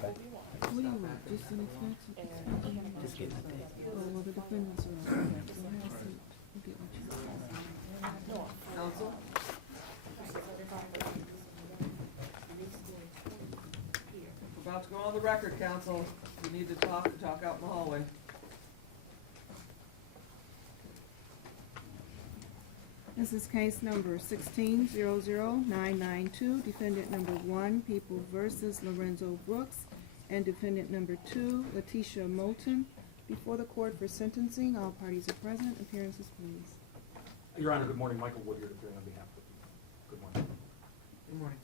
What do you want? Just an expense? Just getting a date. Oh, well, the defendants are all right. So have a seat. We'll get what you want. Counsel? We're about to go on the record, counsel. If you need to talk out in the hallway. This is case number 16-00992, defendant number 1, People versus Lorenzo Brooks, and defendant number 2, Letitia Moulton. Before the court for sentencing, all parties are present. Appearances, please. Your Honor, good morning. Michael Woodyard appearing on behalf of the people. Good morning. Good morning.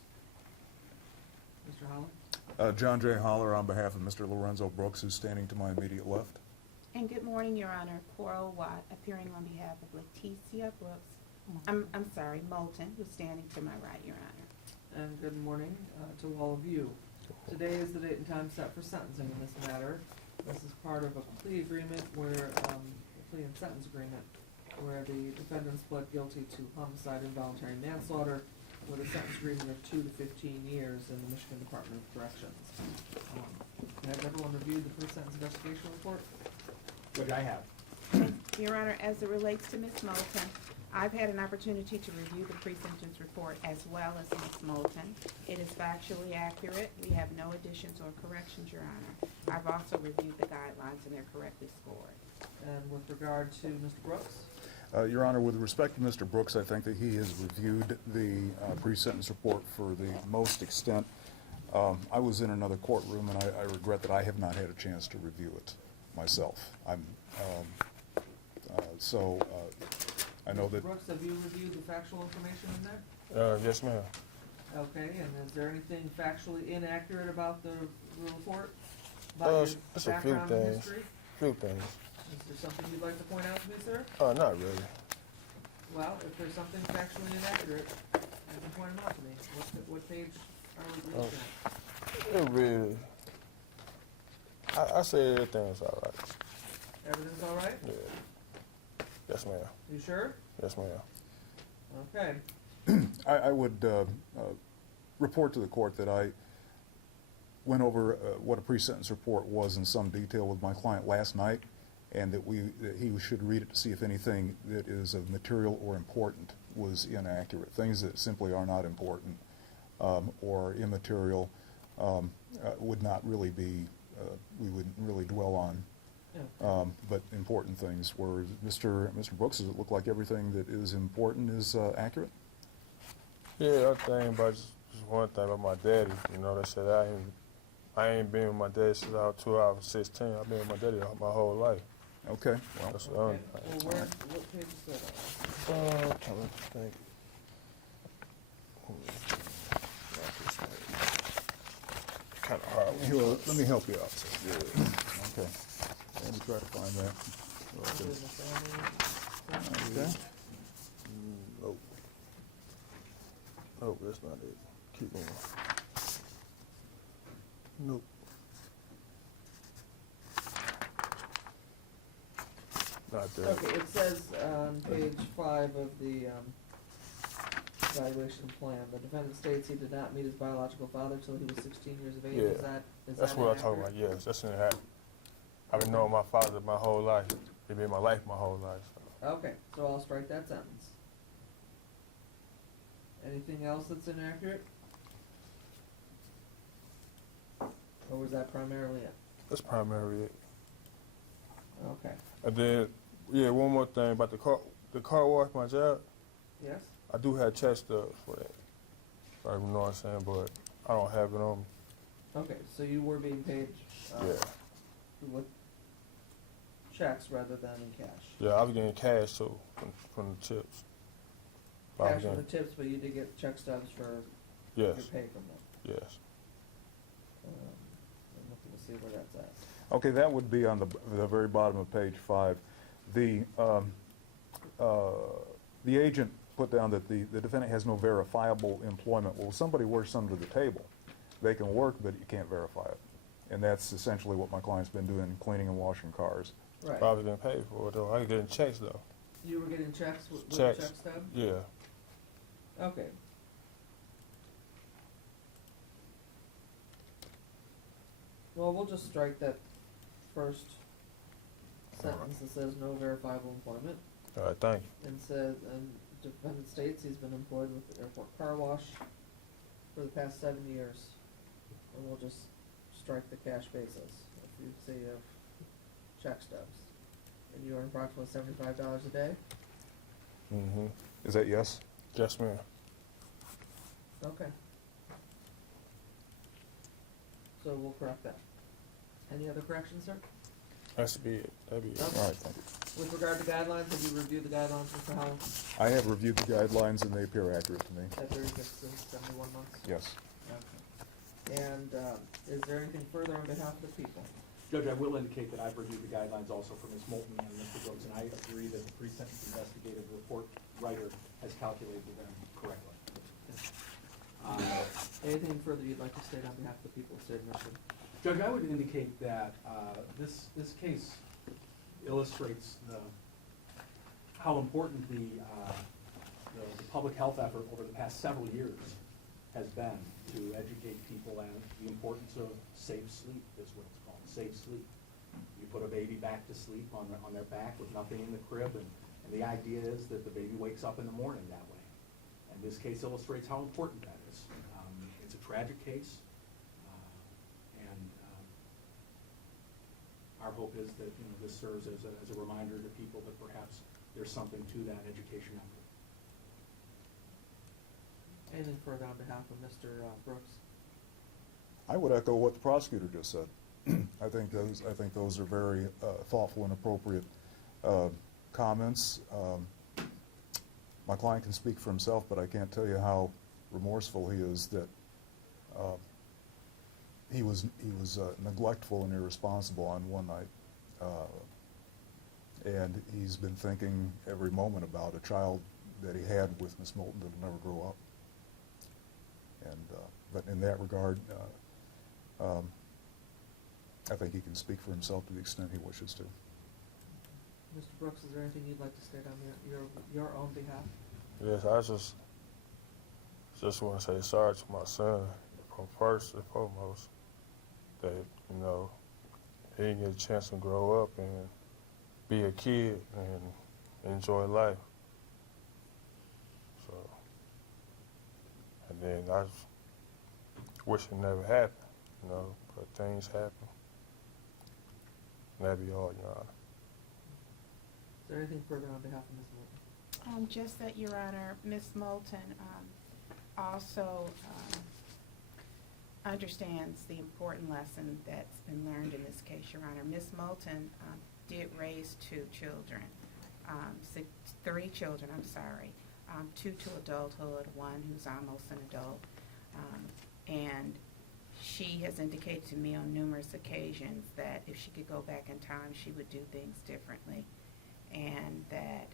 Mr. Holland? John J. Holler on behalf of Mr. Lorenzo Brooks, who's standing to my immediate left. And good morning, Your Honor. Coral Watt, appearing on behalf of Letitia Brooks. I'm sorry, Moulton, who's standing to my right, Your Honor. And good morning to all of you. Today is the date and time set for sentencing in this matter. This is part of a plea agreement where, a plea and sentence agreement, where the defendants pled guilty to homicide and involuntary manslaughter with a sentence agreement of 2 to 15 years in the Michigan Department of Corrections. Has everyone reviewed the pre-sentence investigation report? Judge, I have. Your Honor, as it relates to Ms. Moulton, I've had an opportunity to review the pre-sentence report as well as Ms. Moulton. It is factually accurate. We have no additions or corrections, Your Honor. I've also reviewed the guidelines and they're correctly scored. And with regard to Mr. Brooks? Your Honor, with respect to Mr. Brooks, I think that he has reviewed the pre-sentence report for the most extent. I was in another courtroom, and I regret that I have not had a chance to review it myself. I know that. Mr. Brooks, have you reviewed the factual information in there? Yes, ma'am. Okay, and is there anything factually inaccurate about the report? About your It's a few background and things. history? Few things. Is there something you'd like to point out to me, sir? Not really. Well, if there's something factually inaccurate, you can point them out to me. What page are we looking at? It really. I say everything's all right. Everything's all right? Yeah. Yes, ma'am. You sure? Yes, ma'am. Okay. I would report to the court that I went over what a pre-sentence report was in some detail with my client last night, and that he should read it to see if anything that is of material or important was inaccurate. Things that simply are not important or immaterial would not really be, we wouldn't really dwell on. Yeah. But important things were, Mr. Brooks, does it look like everything that is important is accurate? Yeah, I think about just one thing about my daddy. You know, they said I ain't been with my dad since I was 16. I've been with my daddy my whole life. Okay, well, That's Okay. what Well, what page is that on? trying to think. Kind of hard. let me help you out. Yeah. Okay, let me try to find that. Is it in the family? Okay. Nope. Nope, that's not it. Keep going. Nope. Not there. Okay, it says on page 5 of the evaluation plan, the defendant states he did not meet his biological father till he was 16 years of age. Yeah. That's what I'm talking about, yes. That's in the I've been knowing my father my whole life. He been my life my whole life. So. Okay, so I'll strike that sentence. Anything else that's inaccurate? Or was that primarily it? That's primarily it. Okay. And then, yeah, one more thing about the car wash, my job. Yes? I do have check stubs for that. I don't know what I'm saying, but I don't have it on me. Okay, so you were being paid Yeah. with checks rather than in cash. Yeah, I was getting cash too from the tips. But I was Cash from the getting- tips, but you did get check stubs for Yes, your pay from them. yes. I'm looking to see where that's at. Okay, that would be on the very bottom of page 5. The agent put down that the defendant has no verifiable employment. Well, if somebody works under the table, they can work, but you can't verify it. And that's essentially what my client's been doing, cleaning and washing cars. Right. But I was getting paid for it though. I was getting checks though. You were getting checks with Checks. check stub? Yeah. Okay. Well, we'll just strike that first sentence that says no verifiable employment, All right, thank you. and says, and defendant states he's been employed with the airport car wash for the past 7 years. And we'll just strike the cash basis, if you say you have check stubs. And you earn approximately $75 a day? Mm-hmm. Is that yes? Yes, ma'am. Okay. So we'll correct that. Any other corrections, sir? That's be it. That'd be it. Okay. All right, thank you. With regard to guidelines, have you reviewed the guidelines, Mr. Howland? I have reviewed the guidelines and they appear accurate to me. At 36 and 71 months? Yes. Okay. And, is there anything further on behalf of the people? Judge, I will indicate that I've reviewed the guidelines also for Ms. Moulton and Mr. Brooks, and I agree that the pre-sentence investigative report writer has calculated them correctly. Anything further you'd like to state on behalf of the people of the state of Michigan? Judge, I would indicate that this case illustrates how important the public health effort over the past several years has been to educate people and the importance of safe sleep is what it's called, safe sleep. You put a baby back to sleep on their back with nothing in the crib, and the idea is that the baby wakes up in the morning that way. And this case illustrates how important that is. It's a tragic case, and our hope is that, you know, this serves as a reminder to people that perhaps there's something to that education effort. Anything further on behalf of Mr. Brooks? I would echo what the prosecutor just said. I think those are very thoughtful and appropriate comments. My client can speak for himself, but I can't tell you how remorseful he is that he was neglectful and irresponsible on one night, and he's been thinking every moment about a child that he had with Miss Moulton that'll never grow up. And but in that regard, I think he can speak for himself to the extent he wishes to. Mr. Brooks, is there anything you'd like to state on your own behalf? Yes, I just want to say sorry to my son, first and foremost, that, you know, he didn't get a chance to grow up and be a kid and enjoy life. So, and then I just wish it never happened, you know, but things happen. And that'd be all, Your Honor. Is there anything further on behalf of Ms. Moulton? Just that, Your Honor, Ms. Moulton also understands the important lesson that's been learned in this case, Your Honor. Ms. Moulton did raise three children, two to adulthood, one who's almost an adult. And she has indicated to me on numerous occasions that if she could go back in time, she would do things differently. And that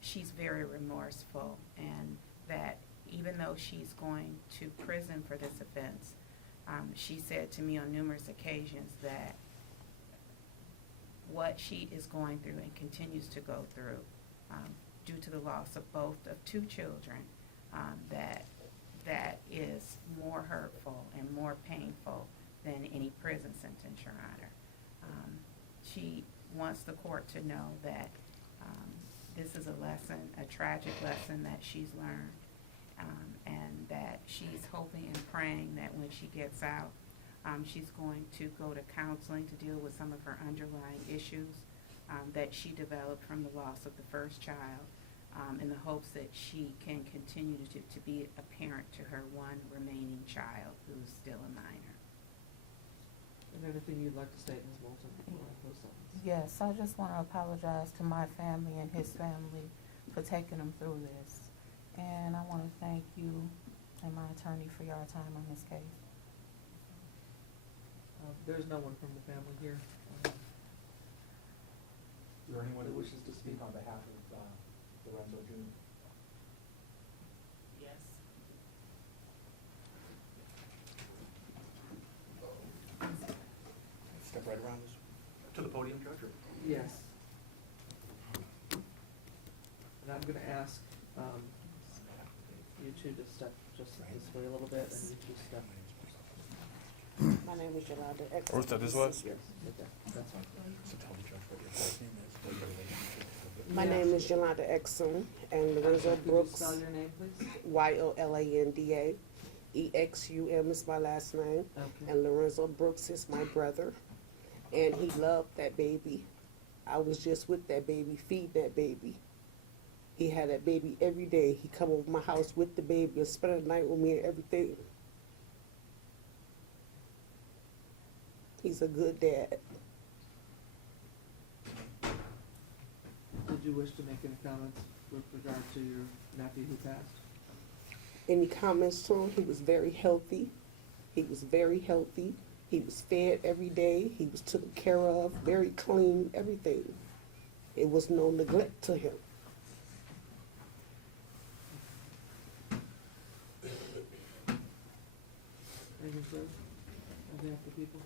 she's very remorseful, and that even though she's going to prison for this offense, she said to me on numerous occasions that what she is going through and continues to go through due to the loss of two children, that is more hurtful and more painful than any prison sentence, Your Honor. She wants the court to know that this is a lesson, a tragic lesson that she's learned, and that she's hoping and praying that when she gets out, she's going to go to counseling to deal with some of her underlying issues that she developed from the loss of the first child, in the hopes that she can continue to be a parent to her one remaining child who's still a minor. And anything you'd like to state, Ms. Moulton, before I close sentence? Yes, I just want to apologize to my family and his family for taking them through this. And I want to thank you and my attorney for your time on this case. There's no one from the family here. Is there anyone who wishes to speak on behalf of Lorenzo Jr.? Yes. Step right around this. To the podium, Judge? Yes. And I'm gonna ask, you two to step just this way a little bit, and you two step. My name is Yolanda Exum. Where's that, this way? Yes, okay, that's fine. My name is Yolanda Exum, and Lorenzo Could you Brooks, spell your name, please? Yolanda. Exum is my last name, Okay. and Lorenzo Brooks is my brother. And he loved that baby. I was just with that baby, feeding that baby. He had that baby every day. He come over my house with the baby and spend the night with me and everything. He's a good dad. Did you wish to make any comments with regard to your nephew who passed? Any comments to him? He was very healthy. He was very healthy. He was fed every day. He was taken care of, very clean, everything. It was no neglect to him. Anything further? On behalf of the people?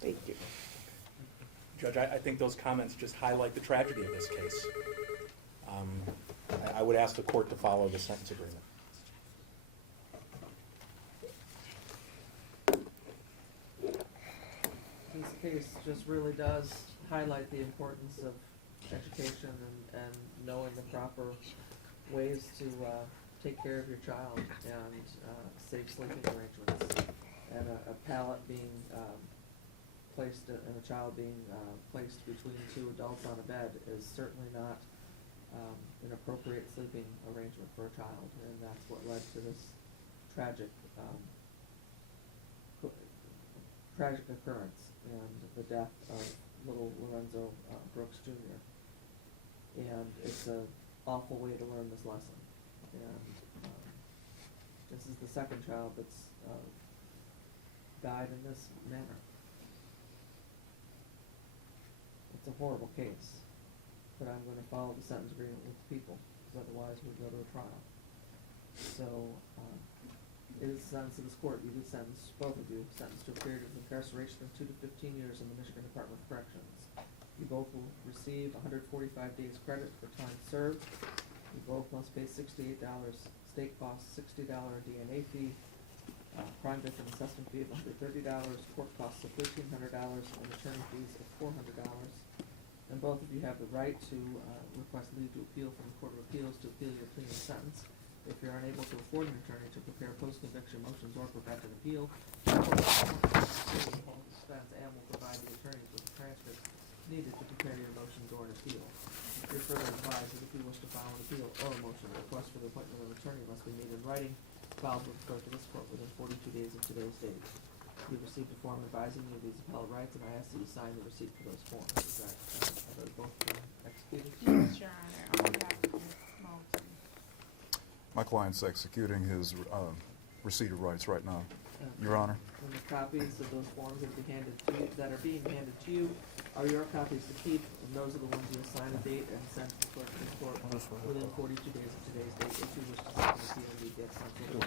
Thank you. Judge, I think those comments just highlight the tragedy of this case. I would ask the court to follow the sentence agreement. This case just really does highlight the importance of education and knowing the proper ways to take care of your child and safe sleeping arrangements. And a pallet being placed and a child being placed between two adults on a bed is certainly not an appropriate sleeping arrangement for a child, and that's what led to this tragic tragic occurrence and the death of little Lorenzo Brooks Jr. And it's an awful way to learn this lesson. And this is the second child that's died in this manner. It's a horrible case, but I'm going to follow the sentence agreement with the people, because otherwise we'll go to a trial. So, it is the sentence of this court, you did sentence, both of you, sentenced to a period of incarceration of 2 to 15 years in the Michigan Department of Corrections. You both will receive 145 days credit for time served. You both must pay $68 state costs, $60 DNA fee, crime victim assessment fee of $130, court costs of $1,300, and attorney fees of $400. And both of you have the right to request leave to appeal from the Court of Appeals to appeal your plea and sentence. If you're unable to afford an attorney to prepare post-conviction motions or prevent an appeal, the court will dispense and will provide the attorneys with the transcripts needed to prepare your motions or an appeal. You're further advised that if you wish to file an appeal or a motion, a request for the appointment of an attorney must be made in writing, filed with the clerk of this court within 42 days of today's date. You've received a form advising you of these appellate rights, and I ask that you sign the receipt for those forms. Is that, are those both executed? Yes, Your Honor, on behalf of Ms. Moulton. My client's executing his receipt of rights right now, Your Honor. And the copies of those forms that be handed to you, that are being handed to you, are your copies to keep, and those are the ones you assign a date and send to the clerk of the court within 42 days of today's date. If you wish to send an appeal, you get something.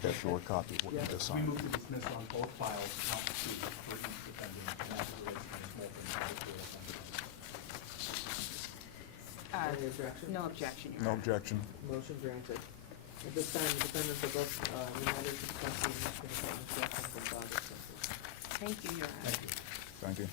That's your copy of what you Yeah. just We signed. move to dismiss on both files, count two for each defendant, and that relates to Ms. Moulton and the appeal sentence. Any objection? No objection, Your No Honor. objection. Motion granted. At this time, the defendants are both remanded to the custody of Michigan Department of Corrections and bond expenses. Thank you, Your Honor. Thank you. Thank you.